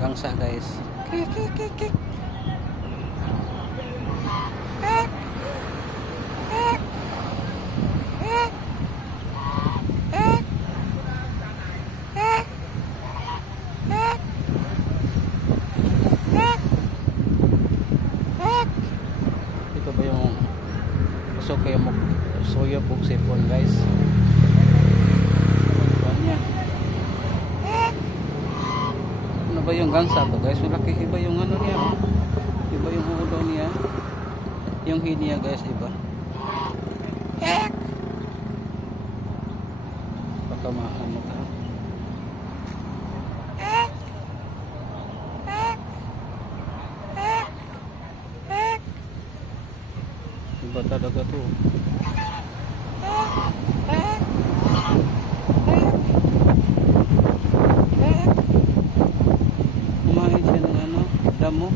Gangsa guys. Ito ba yung gusto kayo mo suyo po sipon guys? Ano ba yung gangsa to guys? Malaki, iba yung ano niya, oh. Iba yung ulo niya. Yung head niya guys, iba. Baka maano ka. Iba talaga to. Kumain siya ng ano, damo.